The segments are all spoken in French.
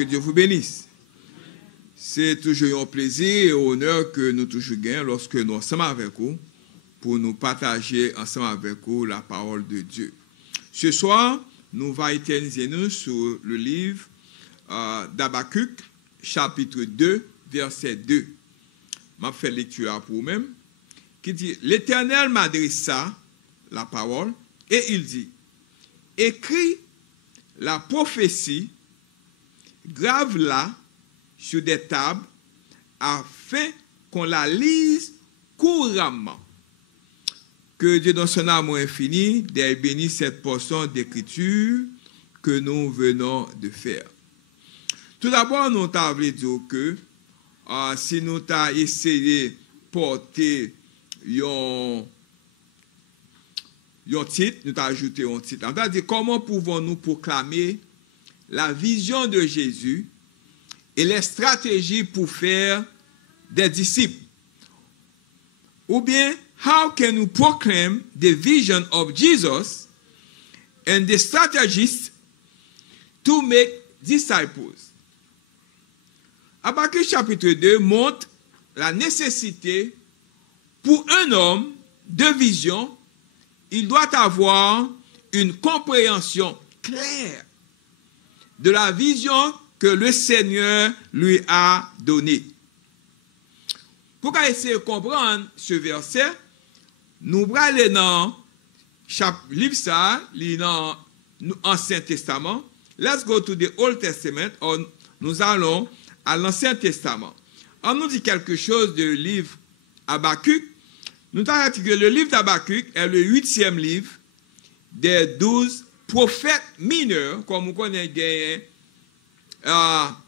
Que Dieu vous bénisse. C'est toujours un plaisir et un honneur que nous toujours gagnons lorsque nous sommes ensemble avec vous pour nous partager ensemble avec vous la parole de Dieu. Ce soir, nous allons éterniser nous sur le livre d'Habakkuk, chapitre 2, verset 2. Je fais lecture pour vous-même, qui dit, l'Éternel m'adressa la parole et il dit, écris la prophétie, grave-la sur des tables afin qu'on la lise couramment. Que Dieu dans son amour infini ait béni cette portion d'écriture que nous venons de faire. Tout d'abord, nous t'avons dit que si nous avons essayé de porter un titre, nous avons ajouté un titre. On a dit comment pouvons-nous proclamer la vision de Jésus et les stratégies pour faire des disciples. Ou bien, how can we proclaim the vision of Jesus and the strategies to make disciples? Habakkuk chapitre 2 montre la nécessité pour un homme de vision, il doit avoir une compréhension claire de la vision que le Seigneur lui a donnée. Pour essayer de comprendre ce verset, nous allons aller dans le livre ça, dans l'Ancien Testament. Let's go to the Old Testament. Nous allons à l'Ancien Testament. On nous dit quelque chose du livre Habakkuk. Nous avons dit que le livre d'Habakkuk est le 8e livre des 12 prophètes mineurs, comme vous connaissez,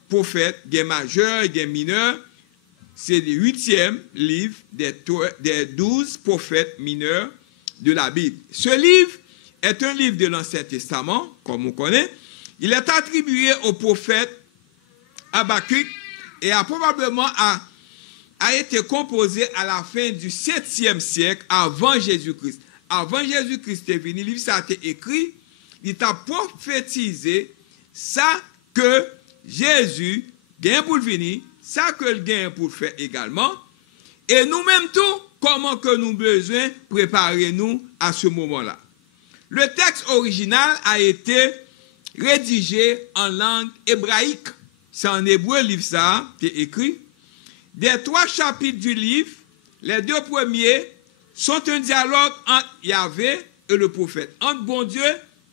prophètes, des majeurs, des mineurs. C'est le 8e livre des 12 prophètes mineurs de la Bible. Ce livre est un livre de l'Ancien Testament, comme on connaît. Il est attribué au prophète Habakkuk et a probablement a été composé à la fin du 7e siècle avant Jésus-Christ. Avant Jésus-Christ est venu, le livre ça a été écrit, il a prophétisé ça que Jésus gagne pour venir, ça que le gagne pour faire également. Et nous-mêmes tout, comment que nous besoin préparer nous à ce moment-là. Le texte original a été rédigé en langue hébraïque. C'est en hébreu le livre ça qui est écrit. Des 3 chapitres du livre, les 2 premiers sont un dialogue entre Yahvé et le prophète, entre bon Dieu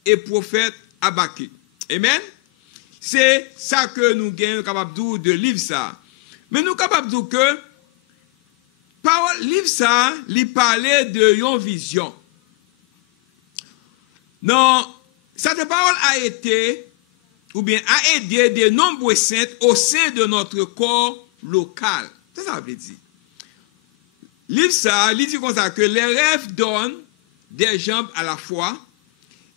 et prophète Habakkuk. Amen. C'est ça que nous gagnons capable de livre ça. Mais nous capables de dire que parole livre ça, il parlait de une vision. Non, cette parole a été ou bien a aidé de nombreux saints au sein de notre corps local. C'est ça veut dire. Livre ça, il dit comme ça que les rêves donnent des jambes à la fois,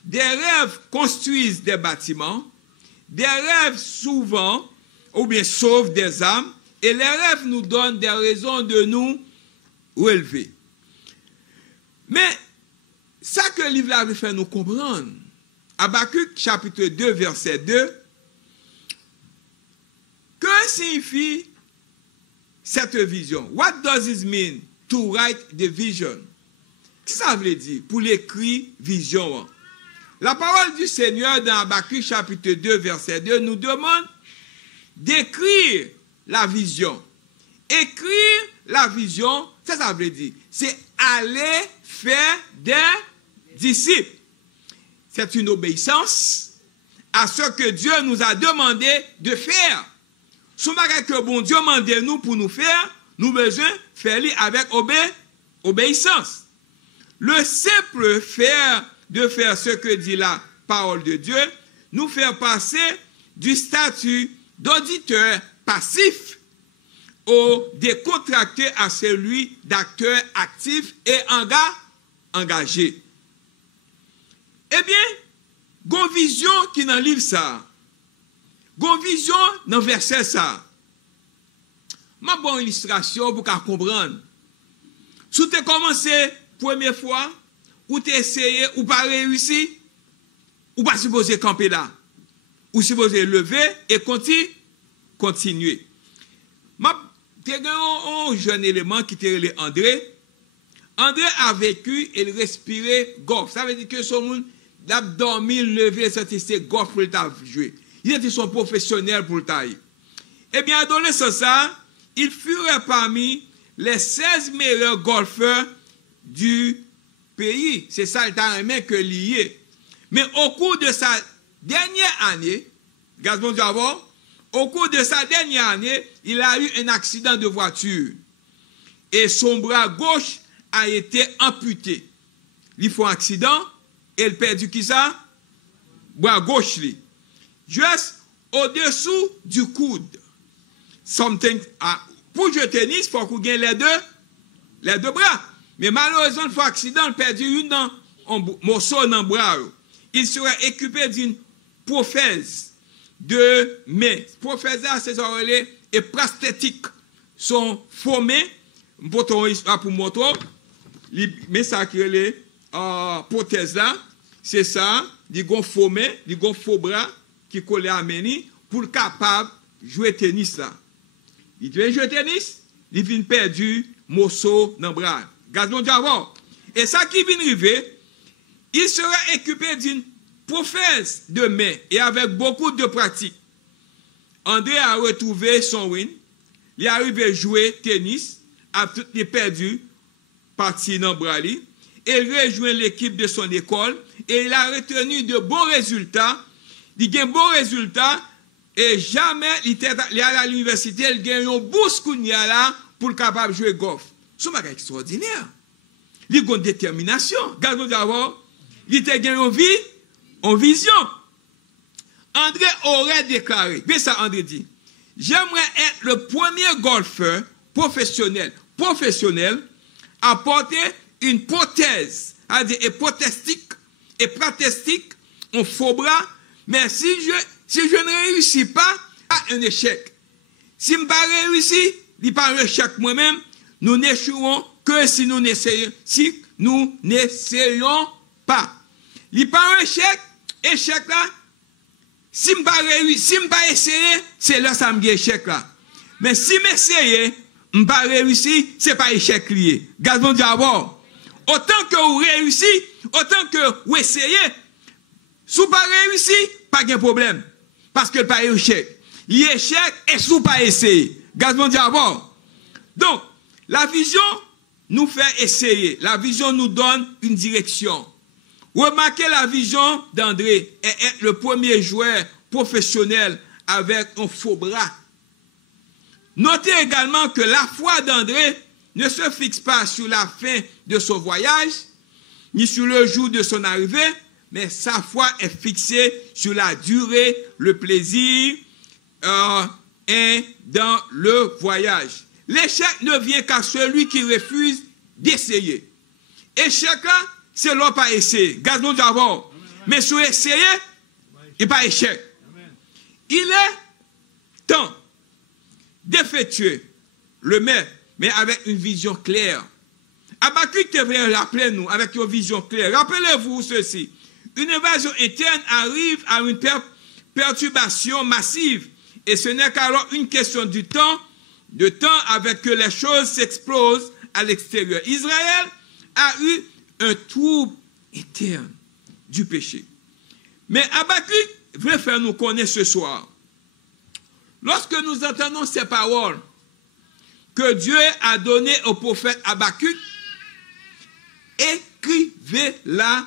des rêves construisent des bâtiments, des rêves souvent ou bien sauvent des âmes, et les rêves nous donnent des raisons de nous relever. Mais ça que le livre là veut faire nous comprendre. Habakkuk chapitre 2 verset 2, que signifie cette vision? What does it mean to write the vision? Qu'est-ce que ça veut dire pour l'écrit vision? La parole du Seigneur dans Habakkuk chapitre 2 verset 2 nous demande d'écrire la vision. Écrire la vision, ça veut dire, c'est aller faire des disciples. C'est une obéissance à ce que Dieu nous a demandé de faire. Ce que bon Dieu demande nous pour nous faire, nous besoin faire avec obéissance. Le simple de faire ce que dit la parole de Dieu, nous faire passer du statut d'auditeur passif au décontracté à celui d'acteur actif et engagé. Eh bien, gon vision qui dans le livre ça, gon vision dans le verset ça. Ma bonne illustration pour comprendre. Si tu as commencé première fois, ou tu as essayé, ou pas réussi, ou pas supposé camper là. ou supposé lever et continuer. Il y a un jeune élément qui était André. André a vécu et il respirait golf. Ça veut dire que son monde a dormi, levé, c'est golf pour le jouer. Il était son professionnel pour le taille. Eh bien, adolescent ça, il fut parmi les 16 meilleurs golfeurs du pays. C'est ça, il t'a aimé que lié. Mais au cours de sa dernière année, Gazbon Diavor, au cours de sa dernière année, il a eu un accident de voiture. Et son bras gauche a été amputé. Il faut un accident, et il perdu qui ça? Bras gauche. Juste au-dessous du coude. Pour jouer au tennis, il faut qu'on gagne les deux bras. Mais malheureusement, il faut accident, il perdu un morceau dans le bras. Il serait équipé d'une prothèse de main. Prothèse, c'est ça, et prosthétique. Sont formés, pour moto, mais ça qui est les prothèse là, c'est ça, ils ont formé, ils ont faux bras qui collent à Méni pour capable de jouer tennis là. Il devait jouer tennis, il vient perdu morceau dans le bras. Gazon Diavor. Et ça qui vient arriver, il serait équipé d'une prothèse de main et avec beaucoup de pratique. André a retrouvé son win. Il est arrivé à jouer tennis, a tout perdu, parti dans le bras. Et il rejoint l'équipe de son école et il a retenu de bons résultats. Il a un bon résultat et jamais il est allé à l'université, il a une bourse pour capable de jouer golf. C'est un bagage extraordinaire. Il a une détermination. Gazon Diavor, il a une vision. André aurait déclaré, mais ça André dit, j'aimerais être le premier golfeur professionnel à porter une prothèse, c'est-à-dire et protestique, un faux bras, mais si je ne réussis pas, à un échec. Si je ne réussis pas, il n'y a pas un échec moi-même, nous n'échouons que si nous n'essayons pas. Il n'y a pas un échec là, si je ne pas essayer, c'est là ça me échec là. Mais si je m'essaye, je ne pas réussir, ce n'est pas échec lié. Gazon Diavor, autant que vous réussissez, autant que vous essayez, si vous pas réussi, pas de problème. Parce que pas échec. L'échec est si vous pas essayer. Gazon Diavor. Donc, la vision nous fait essayer. La vision nous donne une direction. Remarquez la vision d'André et être le premier joueur professionnel avec un faux bras. Notez également que la foi d'André ne se fixe pas sur la fin de son voyage, ni sur le jour de son arrivée, mais sa foi est fixée sur la durée, le plaisir et dans le voyage. L'échec ne vient qu'à celui qui refuse d'essayer. Échec là, c'est l'on pas essayer. Gazon Diavor. Mais si vous essayez, il n'y a pas échec. Il est temps d'effectuer le mais avec une vision claire. Habakkuk devrait rappeler nous avec une vision claire. Rappelez-vous ceci. Une invasion interne arrive à une perturbation massive. Et ce n'est qu'alors une question de temps avec que les choses s'explosent à l'extérieur. Israël a eu un trouble interne du péché. Mais Habakkuk veut faire nous connaître ce soir. Lorsque nous entendons ces paroles que Dieu a données au prophète Habakkuk, écrivez la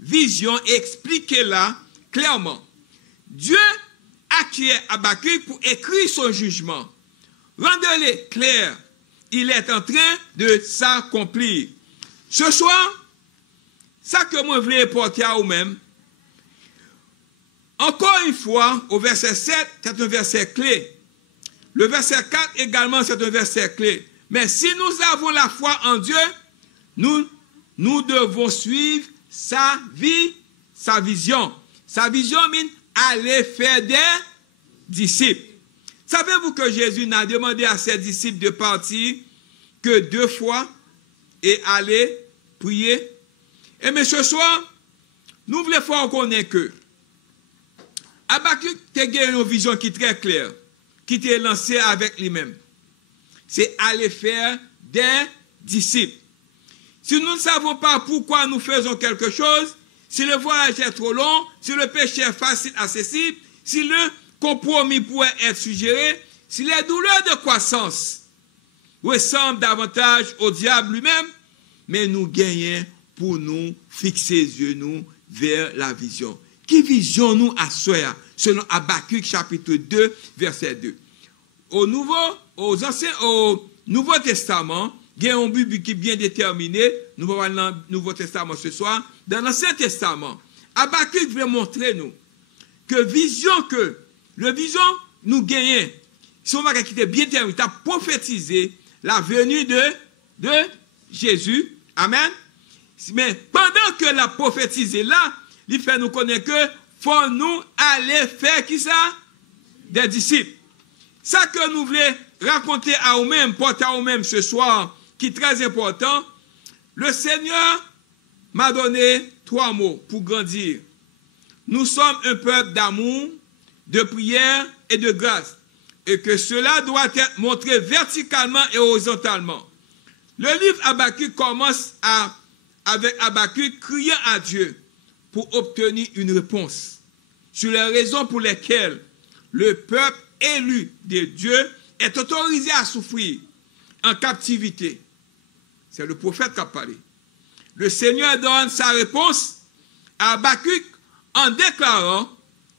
vision et expliquez-la clairement. Dieu a créé Habakkuk pour écrire son jugement. Rendez-le clair. Il est en train de s'accomplir. Ce soir, ça que moi je voulais porter à vous-même, encore une fois, au verset 7, c'est un verset clé. Le verset 4 également, c'est un verset clé. Mais si nous avons la foi en Dieu, nous devons suivre sa vie, sa vision. Sa vision, aller faire des disciples. Savez-vous que Jésus n'a demandé à ses disciples de partir que 2 fois et aller prier? Et mais ce soir, nous voulons faire connaître que Habakkuk a une vision qui est très claire, qui était lancée avec lui-même. C'est aller faire des disciples. Si nous ne savons pas pourquoi nous faisons quelque chose, si le voyage est trop long, si le péché est facile, accessible, si le compromis pourrait être suggéré, si les douleurs de croissance ressemblent davantage au diable lui-même, mais nous gagnons pour nous fixer les yeux nous vers la vision. Qui vision nous à soi, selon Habakkuk chapitre 2, verset 2. Au Nouveau Testament, il y a un but qui est bien déterminé. Nous allons voir dans le Nouveau Testament ce soir. Dans l'Ancien Testament, Habakkuk veut montrer nous que le vision nous gagne. Si on va quitter bien terminé, il a prophétisé la venue de Jésus. Amen. Mais pendant que la prophétisé là, il fait nous connaître que faut nous aller faire qui ça? Des disciples. Ça que nous voulons raconter à nous-mêmes, porter à nous-mêmes ce soir, qui est très important, le Seigneur m'a donné 3 mots pour grandir. Nous sommes un peuple d'amour, de prière et de grâce, et que cela doit être montré verticalement et horizontalement. Le livre Habakkuk commence avec Habakkuk criant à Dieu pour obtenir une réponse sur les raisons pour lesquelles le peuple élu de Dieu est autorisé à souffrir en captivité. C'est le prophète qui a parlé. Le Seigneur donne sa réponse à Habakkuk en déclarant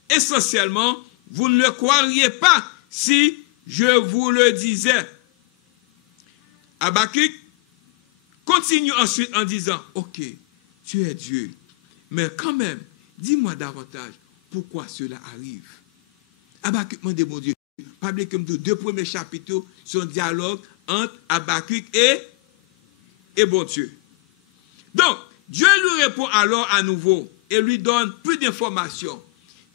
essentiellement, vous ne le croiriez pas si je vous le disais. Habakkuk continue ensuite en disant, ok, tu es Dieu, mais quand même, dis-moi davantage pourquoi cela arrive. Habakkuk m'a dit, mon Dieu, pas oublier que 2 premiers chapitres sont un dialogue entre Habakkuk et bon Dieu. Donc, Dieu lui répond alors à nouveau et lui donne plus d'informations.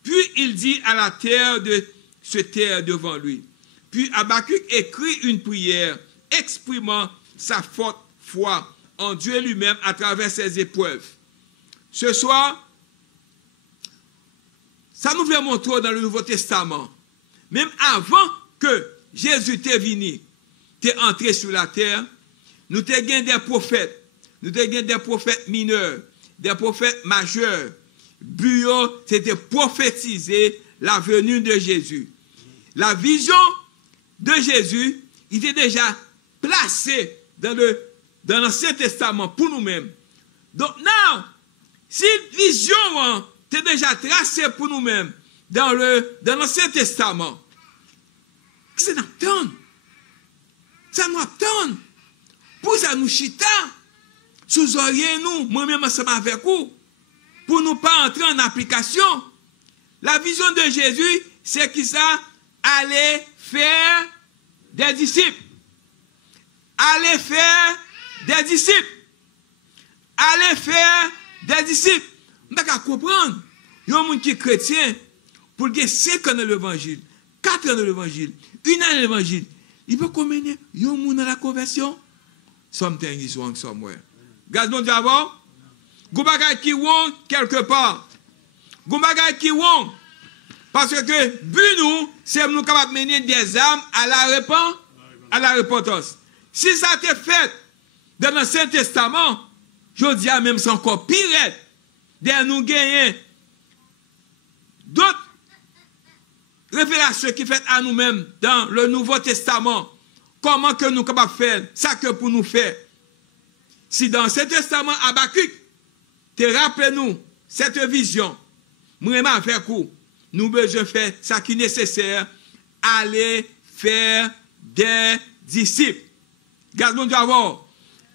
Puis il dit à la terre de se taire devant lui. Puis Habakkuk écrit une prière exprimant sa forte foi en Dieu lui-même à travers ses épreuves. Ce soir, ça nous fait montrer dans le Nouveau Testament, même avant que Jésus t'est venu, t'est entré sur la terre, nous t'ai gagné des prophètes, nous t'ai gagné des prophètes mineurs, des prophètes majeurs. But, c'était prophétiser la venue de Jésus. La vision de Jésus, il était déjà placée dans l'Ancien Testament pour nous-mêmes. Donc, now, si la vision est déjà tracée pour nous-mêmes dans l'Ancien Testament, c'est nous attendre. Ça nous attend. Pour ça nous chita, sous oreiller nous, moi-même ensemble avec vous, pour nous pas entrer en application. La vision de Jésus, c'est qui ça? Aller faire des disciples. Aller faire des disciples. Aller faire des disciples. On va comprendre. Il y a un monde qui est chrétien, pour qu'il y ait 5 ans dans l'évangile, 4 ans dans l'évangile, 1 an dans l'évangile, il peut mener il y a un monde dans la conversion. Something is wrong somewhere. Gardons d'abord. Goubagay qui wrong quelque part. Goubagay qui wrong. Parce que but nous, c'est nous capables de mener des âmes à la repentance. Si ça a été fait dans l'Ancien Testament, je dis même c'est encore pire. D'ailleurs, nous gagnons d'autres révélations qui fait à nous-mêmes dans le Nouveau Testament. Comment que nous sommes capables de faire ça que pour nous faire. Si dans ce testament, Habakkuk, te rappelez-nous cette vision, vraiment faire coup, nous besoin faire ça qui est nécessaire, aller faire des disciples. Gardons d'abord,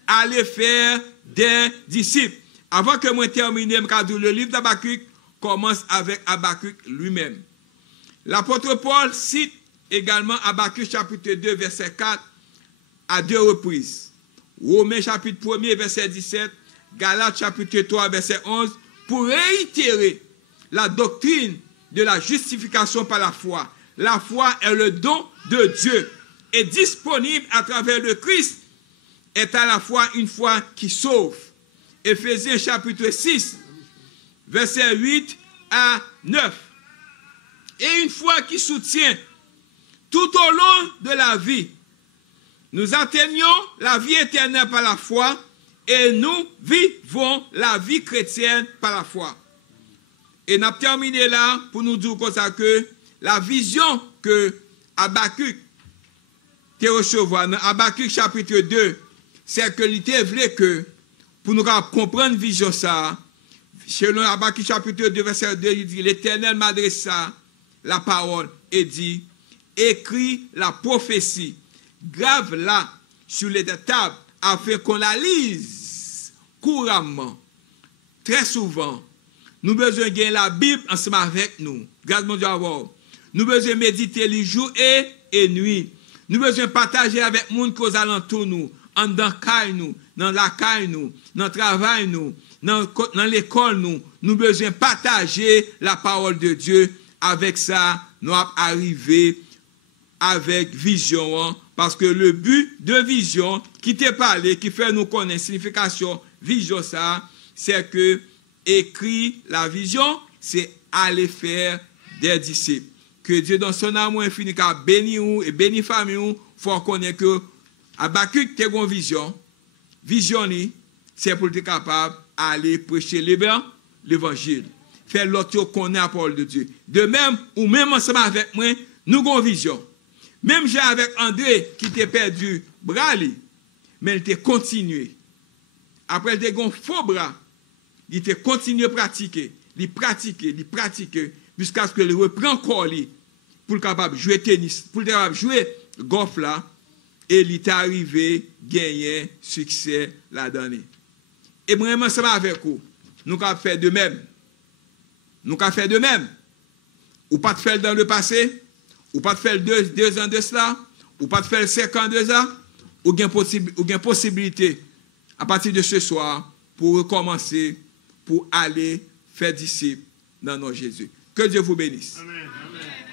aller faire des disciples. Avant que moi termine, le livre d'Habakkuk commence avec Habakkuk lui-même. L'apôtre Paul cite également Habakkuk chapitre 2, verset 4 à 2 reprises. Romains chapitre 1, verset 17, Galates chapitre 3, verset 11, pour réitérer la doctrine de la justification par la foi. La foi est le don de Dieu et disponible à travers le Christ, est à la fois une foi qui sauve. Éphésiens chapitre 6, verset 8 à 9. et une foi qui soutient tout au long de la vie. Nous atteignons la vie éternelle par la foi et nous vivons la vie chrétienne par la foi. Et nous avons terminé là pour nous dire comme ça que la vision que Habakkuk te recevoir dans Habakkuk chapitre 2, c'est que l'idée voulait que pour nous comprendre vision ça, selon Habakkuk chapitre 2 verset 2, il dit l'Éternel m'adressa la parole et dit écris la prophétie, grave-la sur les tables afin qu'on la lise couramment. Très souvent, nous avons besoin de la Bible ensemble avec nous. Grâce mon Dieu à vous. Nous avons besoin de méditer les jours et nuit. Nous avons besoin de partager avec les gens qui sont alentour nous, en dans nous, dans la caille nous, dans le travail nous, dans l'école nous. Nous avons besoin de partager la parole de Dieu. Avec ça, nous allons arriver avec vision. Parce que le but de vision qui t'est parlé, qui fait nous connaître la signification vision ça, c'est que écrit la vision, c'est aller faire des disciples. Que Dieu dans son amour infini qu'a béni ou et béni famille ou, faut connaître que Habakkuk t'es une vision. Vision c'est pour être capable d'aller prêcher l'évangile. Faire l'autre connaître la parole de Dieu. De même, ou même ensemble avec moi, nous avons une vision. Même j'ai avec André qui t'a perdu bras, mais il t'a continué. Après, il t'a un faux bras. Il t'a continué à pratiquer. Il pratiquer, jusqu'à ce qu'il reprenne encore pour capable jouer tennis, pour capable jouer golf là, et il est arrivé gagner succès là-dedans. Et vraiment, ça va avec vous. Nous avons fait de même. Nous avons fait de même. Ou pas de faire dans le passé, ou pas de faire 2 ans de cela, ou pas de faire 5 ans de ça, ou bien possibilité à partir de ce soir pour recommencer, pour aller faire disciples dans notre Jésus. Que Dieu vous bénisse. Amen. Amen.